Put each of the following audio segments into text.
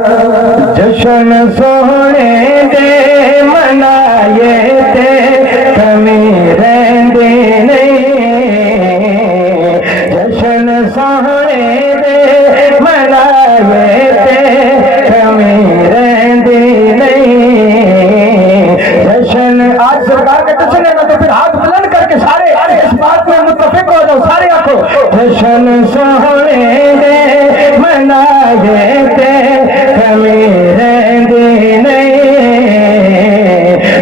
जशन सोने दे मनाए ते कमी रहंदी नहीं। जशन सोने दे मनाए ते कमी रहंदी नहीं। जशन आज सरकार के जश्न है ना, तो फिर हाथ बुलंद करके सारे इस बात में मुत्तफिक हो जाओ, सारे आखो जशन सोने दे मनाए ते कमी रहंदी नहीं।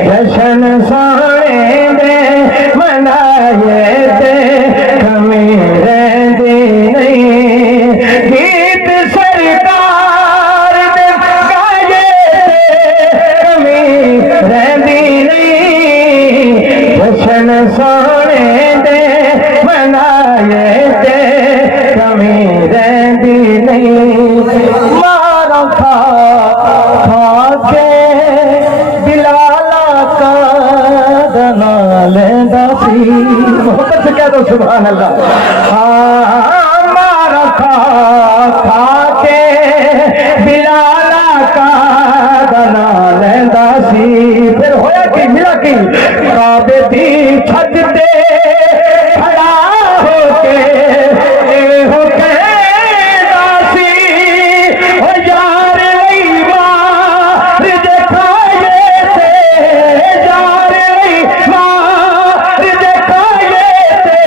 जशन सोने दे मनाए ते कमी रहंदी नहीं। गीत सरकार दे गाए ते कमी रहंदी नहीं। जशन सोने दे मनाए ते कमी रहंदी नहीं। मारा खा के बिलाला का दना लेंदा सी। मोहब्बत से कह दो सुभान अल्लाह। मारा खा के बिलाला का दना लेंदा सी। फिर होया कि मिला कि काबे दी छत ते खड़ा होके हो कहदा सी, ओ यार लई मार दिखाए ते, यार लई मार दिखाए ते।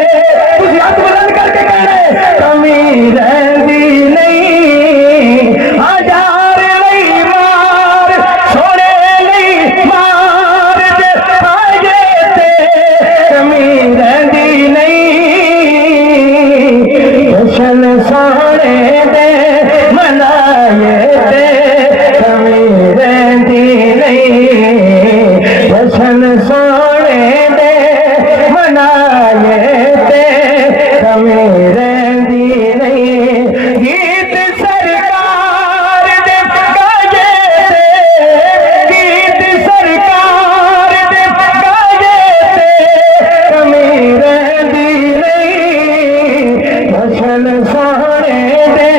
तुझे हाथ बुलंद करके कह रहे कमी रहंदी नहीं। हाँ यार लई मार सोने लई मार दिखाए ते कमी रहंदी नहीं। जशन सोने दे मनाए ते कमी रहंदी नहीं। जशन सोने दे मनाए ते कमी रहंदी नहीं। गीत सरकार दे गाए ते, गीत सरकार दे गाए ते कमी रहंदी नहीं। जशन सोने दे